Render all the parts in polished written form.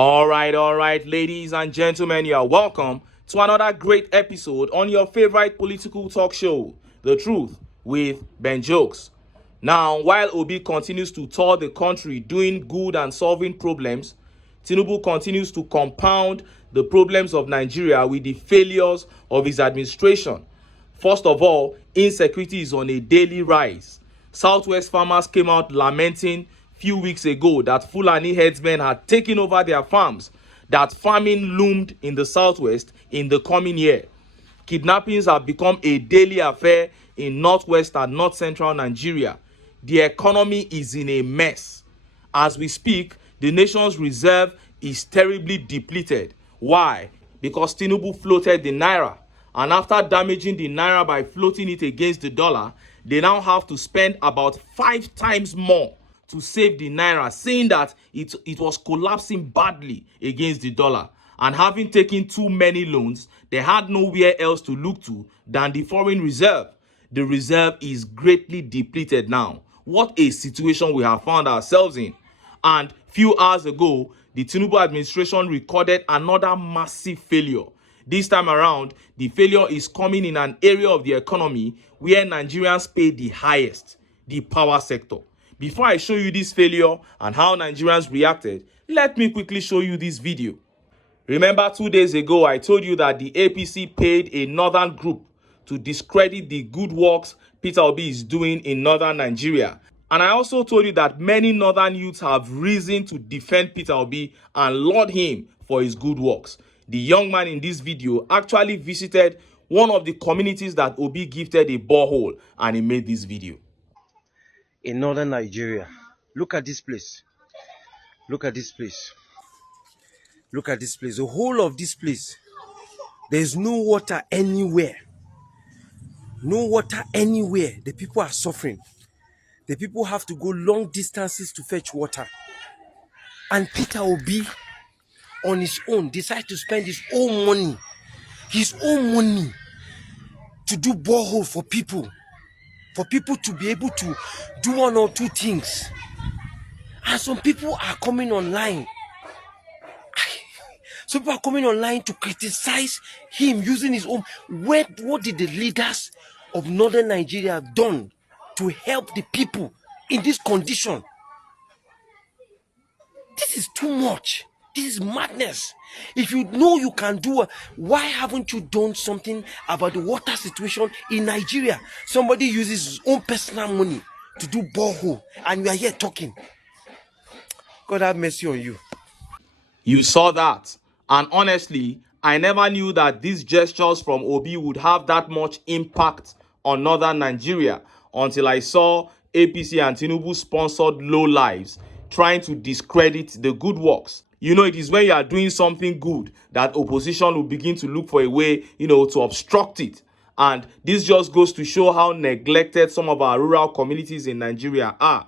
All right, ladies and gentlemen, you are welcome to another great episode on your favorite political talk show, The Truth with Ben Jokes. Now, while Obi continues to tour the country doing good and solving problems, TINUBU continues to compound the problems of Nigeria with the failures of his administration. First of all, insecurity is on a daily rise. Southwest farmers came out lamenting few weeks ago that Fulani herdsmen had taken over their farms, that famine loomed in the southwest in the coming year. Kidnappings have become a daily affair in northwest and north central Nigeria. The economy is in a mess. As we speak, the nation's reserve is terribly depleted. Why? Because TINUBU floated the naira, and after damaging the naira by floating it against the dollar, they now have to spend about 5 times more to save the naira, saying that it was collapsing badly against the dollar. And having taken too many loans, they had nowhere else to look to than the foreign reserve. The reserve is greatly depleted now. What a situation we have found ourselves in. And few hours ago, the TINUBU administration recorded another massive failure. This time around, the failure is coming in an area of the economy where Nigerians pay the highest, the power sector. Before I show you this failure and how Nigerians reacted, let me quickly show you this video. Remember 2 days ago, I told you that the APC paid a northern group to discredit the good works Peter Obi is doing in northern Nigeria. And I also told you that many northern youths have risen to defend Peter Obi and laud him for his good works. The young man in this video actually visited one of the communities that Obi gifted a borehole, and he made this video. In northern Nigeria, look at this place. Look at this place. Look at this place. The whole of this place, there's no water anywhere. No water anywhere. The people are suffering. The people have to go long distances to fetch water. And Peter Obi, on his own, decides to spend his own money to do borehole for people to be able to do one or two things. And some people are coming online. Some people are coming online to criticize him using his own. What did the leaders of northern Nigeria have done to help the people in this condition? This is too much. This is madness. If you know you can do why haven't you done something about the water situation in Nigeria? Somebody uses his own personal money to do borehole, and we are here talking. God have mercy on you. You saw that. And honestly, I never knew that these gestures from Obi would have that much impact on northern Nigeria until I saw APC and TINUBU sponsored lowlifes trying to discredit the good works. You know, it is when you are doing something good that opposition will begin to look for a way, to obstruct it. And this just goes to show how neglected some of our rural communities in Nigeria are.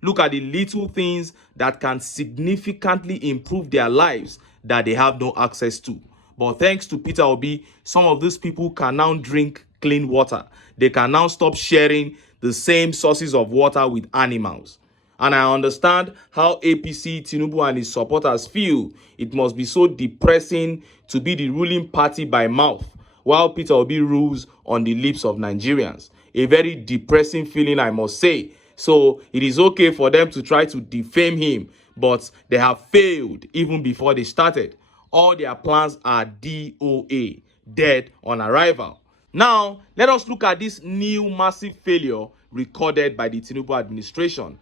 Look at the little things that can significantly improve their lives that they have no access to. But thanks to Peter Obi, some of these people can now drink clean water. They can now stop sharing the same sources of water with animals. And I understand how APC, TINUBU and his supporters feel. It must be so depressing to be the ruling party by mouth, while Peter Obi rules on the lips of Nigerians. A very depressing feeling, I must say. So it is okay for them to try to defame him, but they have failed even before they started. All their plans are DOA, dead on arrival. Now, let us look at this new massive failure recorded by the TINUBU administration.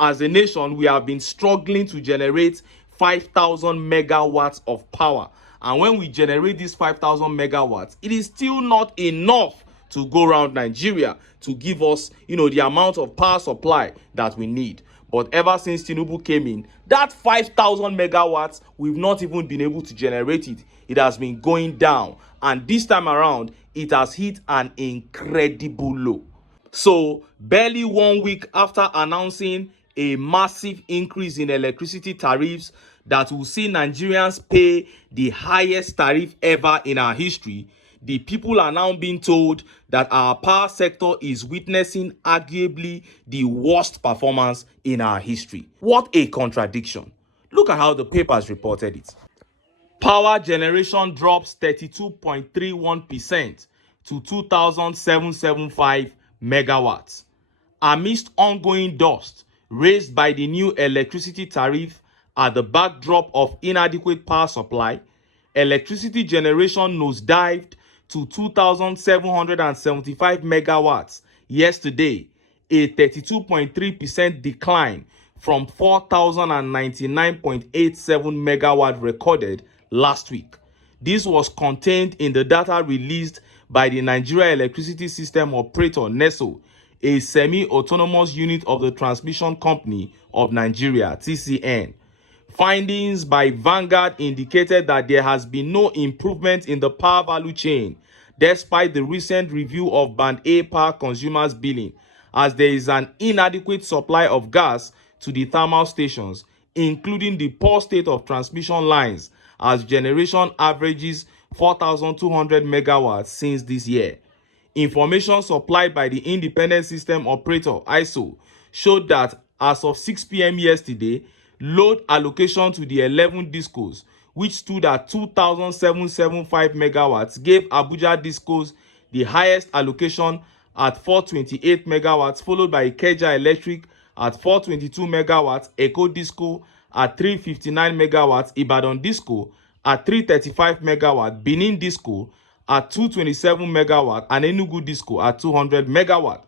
As a nation, we have been struggling to generate 5,000 megawatts of power. And when we generate these 5,000 megawatts, it is still not enough to go around Nigeria to give us, the amount of power supply that we need. But ever since TINUBU came in, that 5,000 megawatts, we've not even been able to generate it. It has been going down. And this time around, it has hit an incredible low. So, barely 1 week after announcing a massive increase in electricity tariffs that will see Nigerians pay the highest tariff ever in our history, the people are now being told that our power sector is witnessing arguably the worst performance in our history. What a contradiction. Look at how the papers reported it. Power generation drops 32.31% to 2,775 megawatts amidst ongoing dust raised by the new electricity tariff. At the backdrop of inadequate power supply, electricity generation nosedived to 2,775 megawatts yesterday, a 32.3% decline from 4,099.87 megawatt recorded last week. This was contained in the data released by the Nigeria Electricity System Operator (NESO), a semi-autonomous unit of the Transmission Company of Nigeria (TCN). Findings by Vanguard indicated that there has been no improvement in the power value chain despite the recent review of Band A power consumers billing, as there is an inadequate supply of gas to the thermal stations, including the poor state of transmission lines, as generation averages 4,200 megawatts since this year. Information supplied by the Independent System Operator (ISO) showed that as of 6 p.m. yesterday, load allocation to the 11 discos, which stood at 2,775 megawatts, gave Abuja discos the highest allocation at 428 megawatts, followed by Ikeja Electric at 422 megawatts, Eco Disco at 359 megawatts, Ibadan Disco at 335 megawatts, Benin Disco at 227 megawatt, and Enugu Disco at 200 megawatt.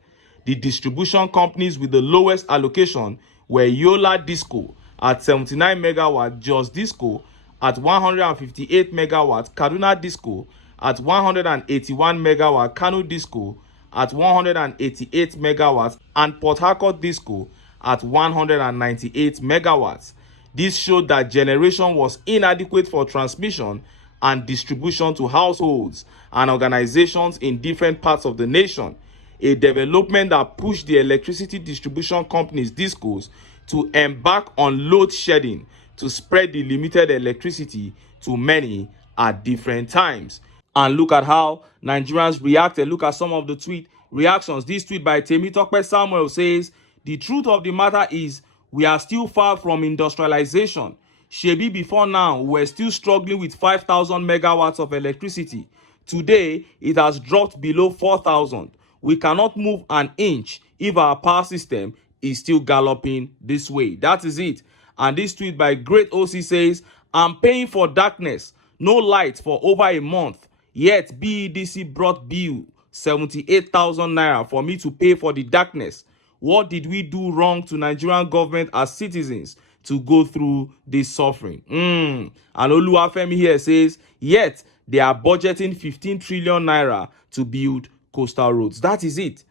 The distribution companies with the lowest allocation were Yola Disco at 79 megawatt, Jos Disco at 158 megawatt, Kaduna Disco at 181 megawatt, Kano Disco at 188 megawatts, and Port Harcourt Disco at 198 megawatts. This showed that generation was inadequate for transmission and distribution to households and organizations in different parts of the nation, a development that pushed the electricity distribution companies (DISCOs) to embark on load shedding to spread the limited electricity to many at different times. And look at how Nigerians reacted. Look at some of the tweet reactions. This tweet by Temitope Samuel says, "The truth of the matter is we are still far from industrialization. Shebi before now, we're still struggling with 5,000 megawatts of electricity. Today, it has dropped below 4,000. We cannot move an inch if our power system is still galloping this way." That is it. And this tweet by Great OC says, "I'm paying for darkness, no light for over a month. Yet BEDC brought bill 78,000 naira for me to pay for the darkness. What did we do wrong to Nigerian government as citizens to go through this suffering?" And Oluwafemi here says, "Yet they are budgeting 15 trillion naira to build coastal roads." That is it.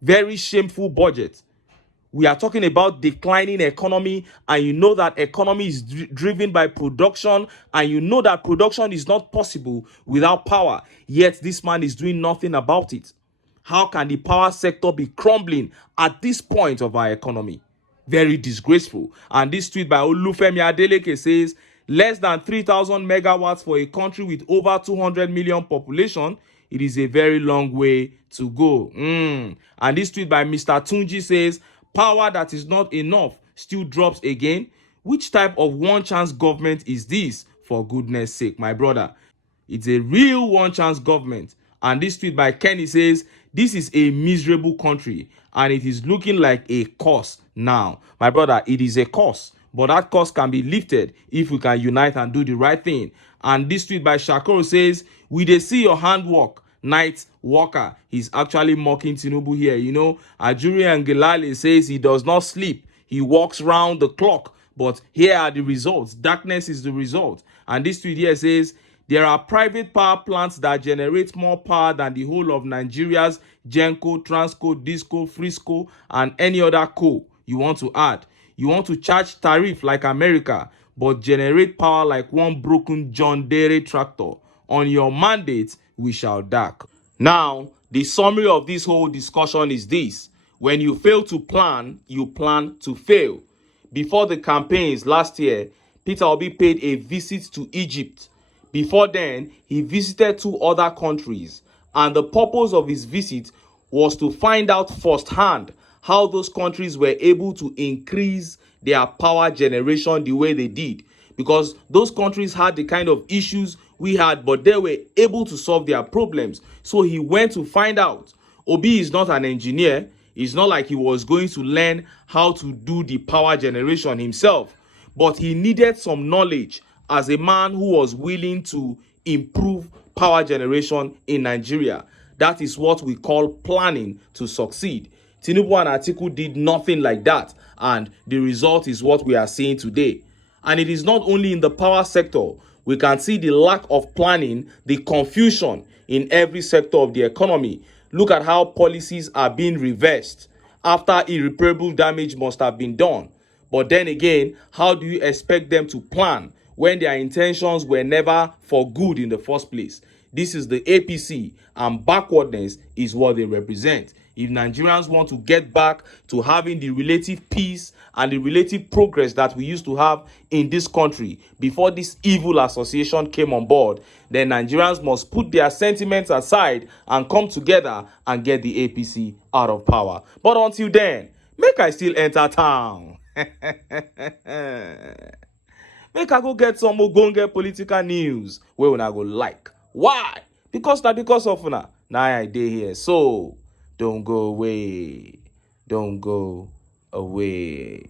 Very shameful budget. We are talking about declining economy, and you know that economy is driven by production, and you know that production is not possible without power. Yet this man is doing nothing about it. How can the power sector be crumbling at this point of our economy? Very disgraceful. And this tweet by Olufemi Adeleke says, "Less than 3,000 megawatts for a country with over 200 million population. It is a very long way to go." And this tweet by Mr. Tunji says, "Power that is not enough still drops again. Which type of one chance government is this, for goodness sake, my brother?" It's a real one chance government. And this tweet by Kenny says, "This is a miserable country and it is looking like a curse now." My brother, it is a curse, but that curse can be lifted if we can unite and do the right thing. And this tweet by Shakoro says, "We dey see your handwork, night worker." He's actually mocking Tinubu here. Ajuri Angelale says he does not sleep. He walks round the clock. But here are the results. Darkness is the result. And this tweet here says, "There are private power plants that generate more power than the whole of Nigeria's Genco, Transco, Disco, Frisco, and any other co you want to add. You want to charge tariff like America, but generate power like one broken John Deere tractor. On your mandate, we shall dark." Now, the summary of this whole discussion is this: when you fail to plan, you plan to fail. Before the campaigns last year, Peter Obi paid a visit to Egypt. Before then, he visited 2 other countries, and the purpose of his visit was to find out firsthand how those countries were able to increase their power generation the way they did, because those countries had the kind of issues we had, but they were able to solve their problems. So he went to find out. Obi is not an engineer. It's not like he was going to learn how to do the power generation himself, but he needed some knowledge as a man who was willing to improve power generation in Nigeria. That is what we call planning to succeed. Tinubu and Atiku did nothing like that, and the result is what we are seeing today. And it is not only in the power sector. We can see the lack of planning, the confusion in every sector of the economy. Look at how policies are being reversed after irreparable damage must have been done. But then again, how do you expect them to plan when their intentions were never for good in the first place? This is the APC, and backwardness is what they represent. If Nigerians want to get back to having the relative peace and the relative progress that we used to have in this country before this evil association came on board, then Nigerians must put their sentiments aside and come together and get the APC out of power. But until then, make I still enter town. Make I go get some ogbonge political news wey una go like. Why? Because of una. Now I dey here. So don't go away. Don't go away.